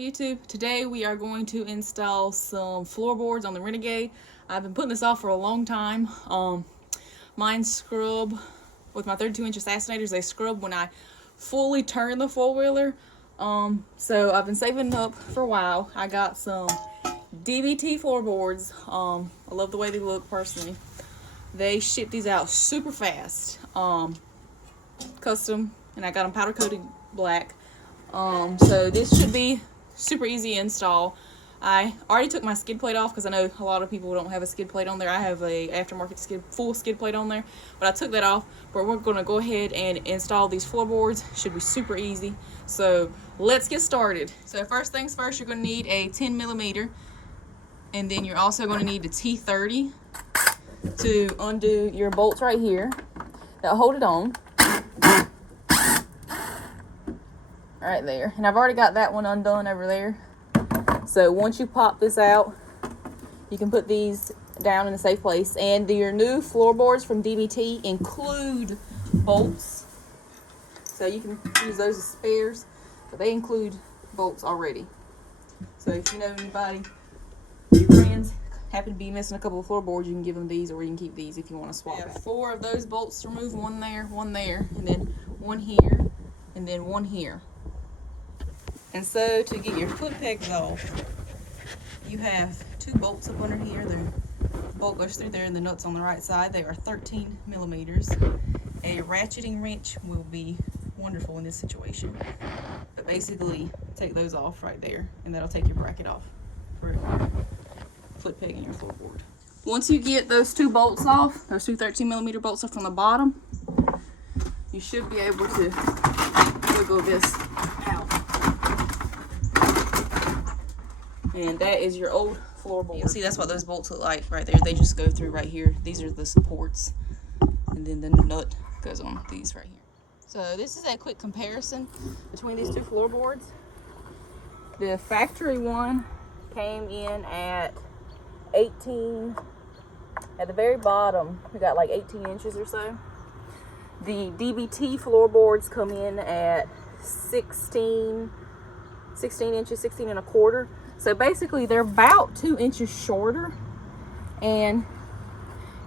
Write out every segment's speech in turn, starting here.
YouTube? Today we are going to install some floorboards on the Renegade. I've been putting this off for a long time. Mine scrub with my 32-inch Assassinators. They scrub when I fully turn the four-wheeler. So I've been saving up for a while. I got some DBT floorboards. I love the way they look personally. They ship these out super fast. Custom, and I got them powder coated black. So this should be super easy to install. I already took my skid plate off because I know a lot of people don't have a skid plate on there. I have a aftermarket full skid plate on there, but I took that off. But we're going to go ahead and install these floorboards. Should be super easy. So let's get started. So first things first, you're going to need a 10mm, and then you're also going to need the T30 to undo your bolts right here that hold it on. Right there, and I've already got that one undone over there. So once you pop this out, you can put these down in a safe place. And your new floorboards from DBT include bolts, so you can use those as spares, but they include bolts already. So if you know anybody, your friends happen to be missing a couple of floorboards, you can give them these, or you can keep these if you want to swap it. 4 of those bolts to remove, one there, and then one here, and then one here. And so to get your foot pegs off, you have 2 bolts up under here. The bolt goes through there and the nuts on the right side. They are 13mm. A ratcheting wrench will be wonderful in this situation. But basically, take those off right there, and that'll take your bracket off for foot pegging your floorboard. Once you get those 2 bolts off, those 2 13mm bolts off from the bottom, you should be able to wiggle this out. And that is your old floorboard. You'll see that's what those bolts look like right there. They just go through right here. These are the supports. And then the nut goes on these right here. So this is a quick comparison between these 2 floorboards. The factory one came in at 18, at the very bottom, we got like 18 inches or so. The DBT floorboards come in at 16 inches, 16 and a quarter. So basically they're about 2 inches shorter, and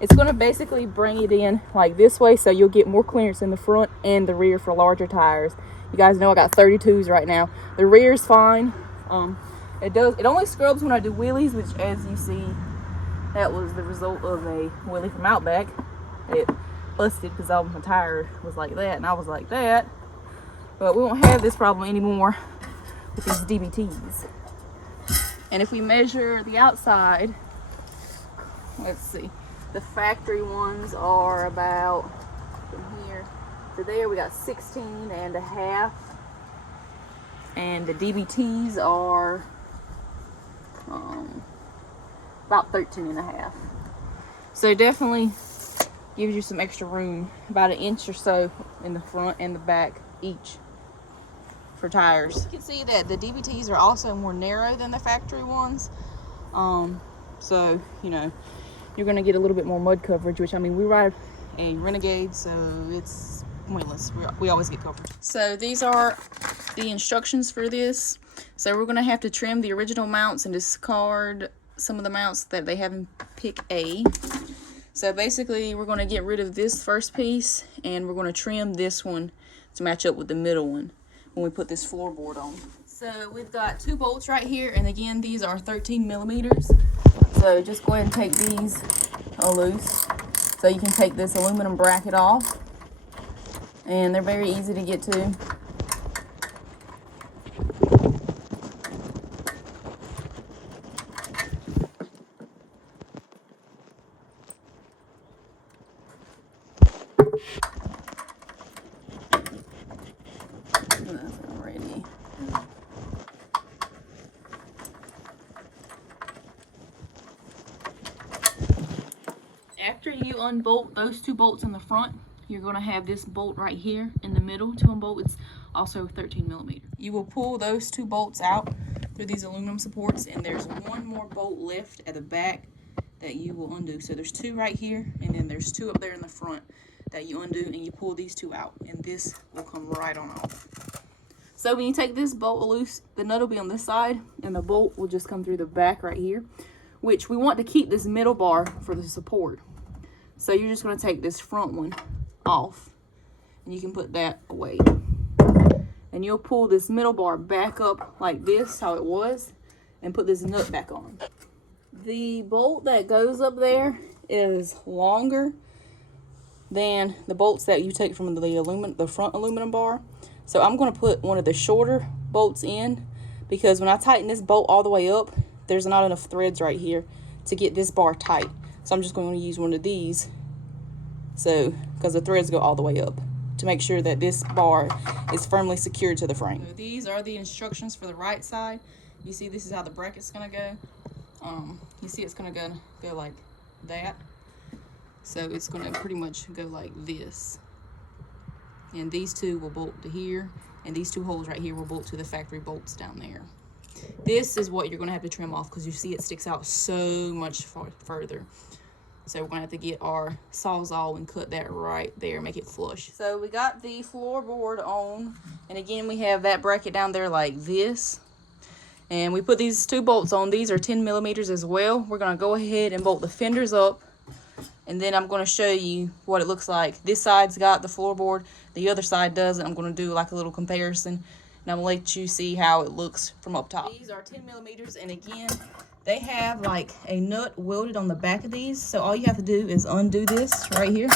it's going to basically bring it in like this way, so you'll get more clearance in the front and the rear for larger tires. You guys know I got 32s right now. The rear is fine. It only scrubs when I do wheelies, which, as you see, that was the result of a wheelie from Outback. It busted because all my tire was like that and I was like that. But we won't have this problem anymore with these DBTs. And if we measure the outside, let's see, the factory ones are about from here to there, we got 16 and a half. And the DBTs are about 13 and a half. So definitely gives you some extra room, about 1 inch or so in the front and the back each for tires. You can see that the DBTs are also more narrow than the factory ones. So, you know, you're going to get a little bit more mud coverage, which, I mean, we ride a Renegade, so it's pointless. We always get coverage. So these are the instructions for this. So we're going to have to trim the original mounts and discard some of the mounts that they have in pick A. So basically we're going to get rid of this first piece, and we're going to trim this one to match up with the middle one when we put this floorboard on. So we've got 2 bolts right here, and again, these are 13mm. So just go ahead and take these loose, so you can take this aluminum bracket off, and they're very easy to get to. After you unbolt those 2 bolts in the front, you're going to have this bolt right here in the middle to unbolt. It's also 13mm. You will pull those 2 bolts out through these aluminum supports, and there's 1 more bolt left at the back that you will undo. So there's 2 right here, and then there's 2 up there in the front that you undo, and you pull these 2 out, and this will come right on off. So when you take this bolt loose, the nut will be on this side and the bolt will just come through the back right here, which we want to keep this middle bar for the support. So you're just going to take this front one off and you can put that away. And you'll pull this middle bar back up like this, how it was, and put this nut back on. The bolt that goes up there is longer than the bolts that you take from the front aluminum bar. So I'm going to put one of the shorter bolts in, because when I tighten this bolt all the way up, there's not enough threads right here to get this bar tight. So I'm just going to use one of these, so because the threads go all the way up, to make sure that this bar is firmly secured to the frame. So these are the instructions for the right side. You see, this is how the bracket's going to go. You see it's going to go like that. So it's going to pretty much go like this. And these two will bolt to here, and these two holes right here will bolt to the factory bolts down there. This is what you're going to have to trim off, because you see it sticks out so much further. So we're going to have to get our Sawzall and cut that right there, make it flush. So we got the floorboard on, and again we have that bracket down there like this. And we put these two bolts on. These are 10 millimeters as well. We're going to go ahead and bolt the fenders up, and then I'm going to show you what it looks like. This side's got the floorboard, the other side doesn't. I'm going to do like a little comparison, and I'm going to let you see how it looks from up top. These are 10 millimeters, and again, they have like a nut welded on the back of these. So all you have to do is undo this right here.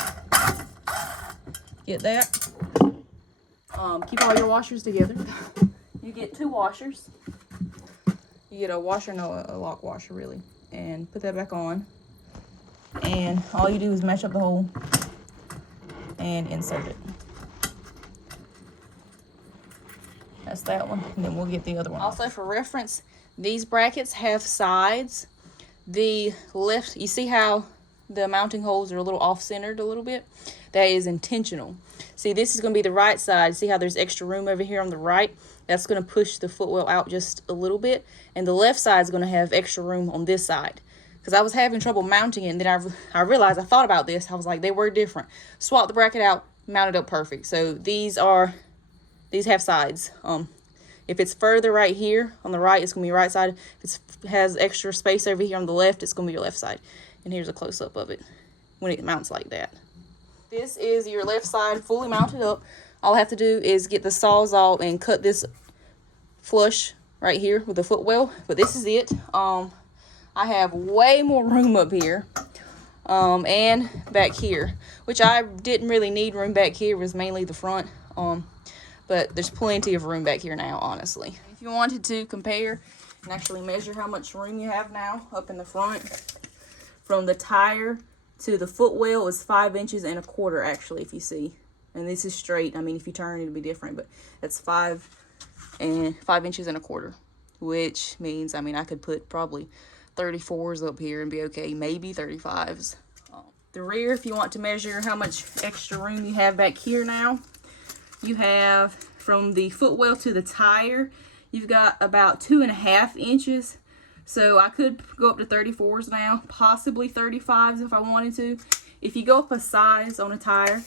Get that. Keep all your washers together. You get 2 washers. You get a washer, no, a lock washer really, and put that back on. And all you do is match up the hole and insert it. That's that one, and then we'll get the other one. Also, for reference, these brackets have sides. The left, you see how the mounting holes are a little off-centered a little bit? That is intentional. See, this is going to be the right side. See how there's extra room over here on the right? That's going to push the footwell out just a little bit. And the left side is going to have extra room on this side. Because I was having trouble mounting it, and then I realized, I thought about this. I was like, they were different. Swap the bracket out, mount it up perfect. So these have sides. If it's further right here on the right, it's going to be right side. If it has extra space over here on the left, it's going to be your left side. And here's a close-up of it when it mounts like that. This is your left side fully mounted up. All I have to do is get the Sawzall and cut this flush right here with the footwell. But this is it. I have way more room up here and back here, which I didn't really need room back here. It was mainly the front. But there's plenty of room back here now, honestly. If you wanted to compare and actually measure how much room you have now up in the front, from the tire to the footwell is 5 inches and a quarter, actually, if you see. And this is straight. I mean, if you turn, it'll be different, but that's 5 inches and a quarter, which means, I mean, I could put probably 34s up here and be okay, maybe 35s. The rear, if you want to measure how much extra room you have back here now, you have from the footwell to the tire, you've got about 2.5 inches. So I could go up to 34s now, possibly 35s if I wanted to. If you go up a size on a tire,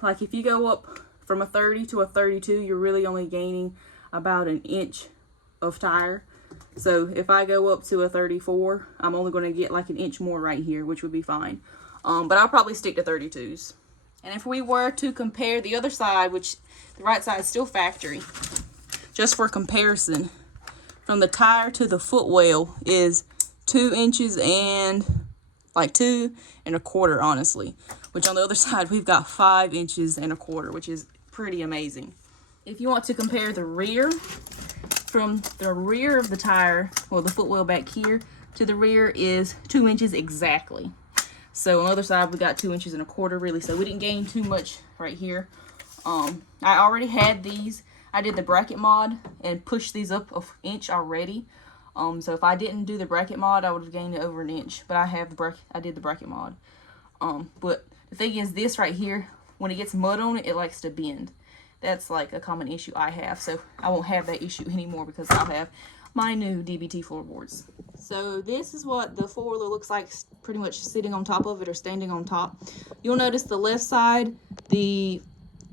like if you go up from a 30 to a 32, you're really only gaining about 1 inch of tire. So if I go up to a 34, I'm only going to get like 1 inch more right here, which would be fine. But I'll probably stick to 32s. And if we were to compare the other side, which the right side is still factory, just for comparison, from the tire to the footwell is 2 inches and like 2 1/4, honestly. Which on the other side, we've got 5 inches and a quarter, which is pretty amazing. If you want to compare the rear, from the rear of the tire, well, the footwell back here to the rear is 2 inches exactly. So on the other side, we got 2 inches and a quarter, really. So we didn't gain too much right here. I already had these. I did the bracket mod and pushed these up 1 inch already. So if I didn't do the bracket mod, I would have gained over 1 inch. But I did the bracket mod. But the thing is, this right here, when it gets mud on it, it likes to bend. That's like a common issue I have. So I won't have that issue anymore because I'll have my new DBT floorboards. So this is what the four-wheeler looks like, pretty much sitting on top of it or standing on top. You'll notice the left side, the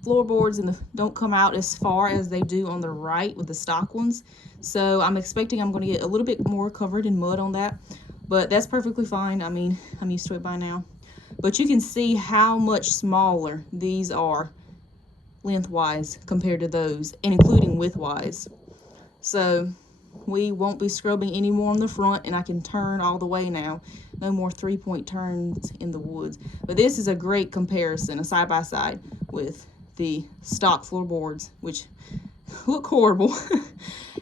floorboards don't come out as far as they do on the right with the stock ones. So I'm expecting I'm going to get a little bit more covered in mud on that. But that's perfectly fine. I mean, I'm used to it by now. But you can see how much smaller these are lengthwise compared to those, and including widthwise. So we won't be scrubbing anymore on the front, and I can turn all the way now. No more 3-point turns in the woods. But this is a great comparison, a side by side with the stock floorboards, which look horrible,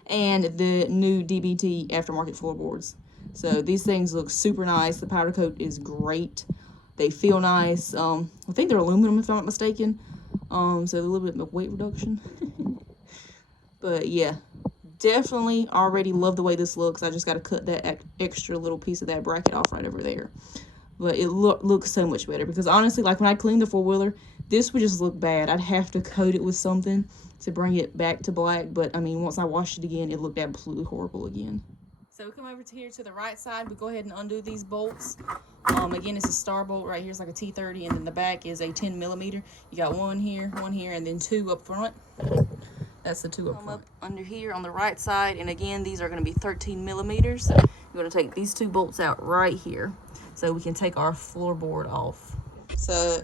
and the new DBT aftermarket floorboards. So these things look super nice. The powder coat is great. They feel nice. I think they're aluminum if I'm not mistaken. So a little bit of weight reduction. But yeah, definitely already love the way this looks. I just got to cut that extra little piece of that bracket off right over there. But it looks so much better, because honestly, like when I cleaned the four-wheeler, this would just look bad. I'd have to coat it with something to bring it back to black. But I mean, once I washed it again, it looked absolutely horrible again. So we come over to here to the right side. We go ahead and undo these bolts. Again, it's a star bolt right here. It's like a T30, and then the back is a 10 millimeter. You got one here, and then two up front. That's the two up front. Up under here on the right side, and again, these are going to be 13 millimeters. You're going to take these two bolts out right here so we can take our floorboard off. So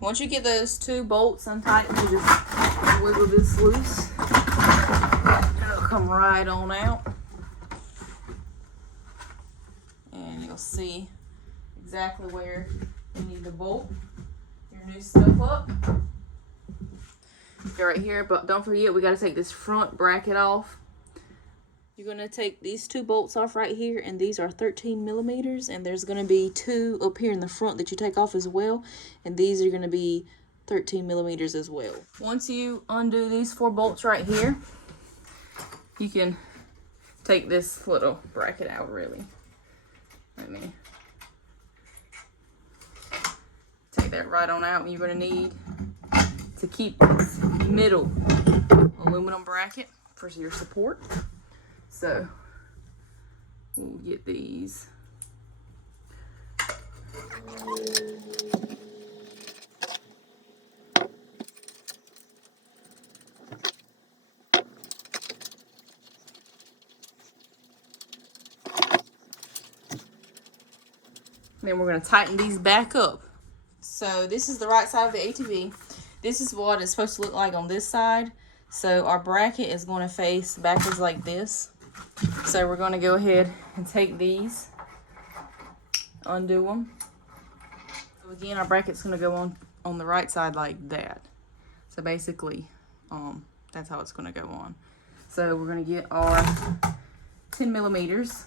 once you get those two bolts untightened, you just wiggle this loose, and it'll come right on out. And you'll see exactly where you need to bolt your new stuff up. Go right here, but don't forget, we got to take this front bracket off. You're going to take these two bolts off right here, and these are 13 millimeters, and there's going to be two up here in the front that you take off as well, and these are going to be 13 millimeters as well. Once you undo these four bolts right here, you can take this little bracket out, really. Let me take that right on out. You're going to need to keep this middle aluminum bracket for your support. So we'll get these. Then we're going to tighten these back up. So this is the right side of the ATV. This is what it's supposed to look like on this side. So our bracket is going to face backwards like this. So we're going to go ahead and take these, undo them. So again, our bracket's going to go on the right side like that. So basically, that's how it's going to go on. So we're going to get our 10 millimeters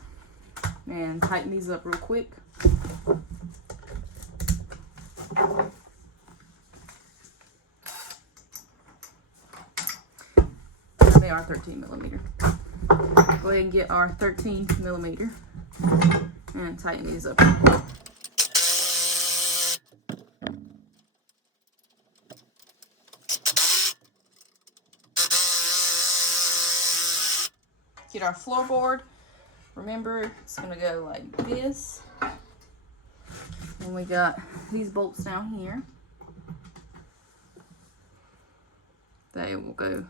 and tighten these up real quick. They are 13 millimeter. Go ahead and get our 13 millimeter and tighten these up. Get our floorboard. Remember, it's going to go like this. And we got these bolts down here. They will go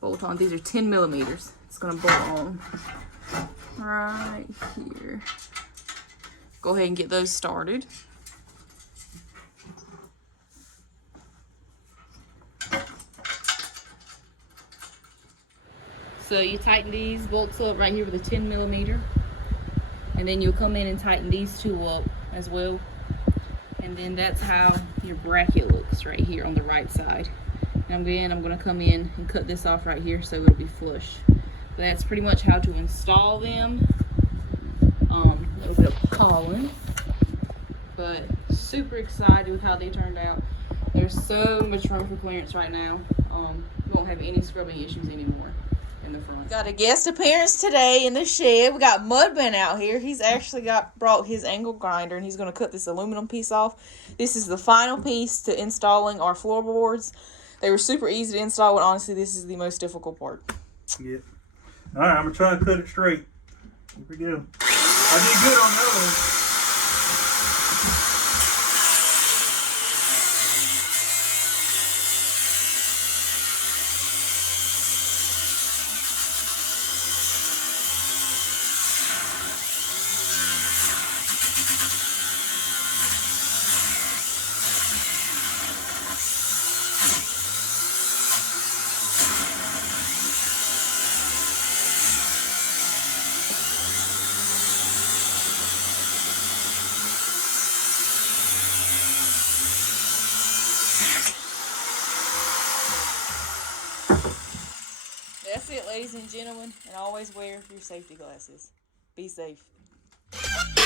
bolt on. These are 10 millimeters. It's going to bolt on right here. Go ahead and get those started. So you tighten these bolts up right here with a 10 millimeter. And then you'll come in and tighten these two up as well. And then that's how your bracket looks right here on the right side. And again, I'm going to come in and cut this off right here so it'll be flush. So that's pretty much how to install them. A little bit of pollen. But super excited with how they turned out. There's so much room for clearance right now. We won't have any scrubbing issues anymore in the front. Got a guest appearance today in the shed. We got Mudman out here. He's actually brought his angle grinder, and he's going to cut this aluminum piece off. This is the final piece to installing our floorboards. They were super easy to install, and honestly, this is the most difficult part. Yep. All right, I'm going to try and cut it straight. Here we go. I did good on the other one. ladies and gentlemen, and always wear your safety glasses. Be safe.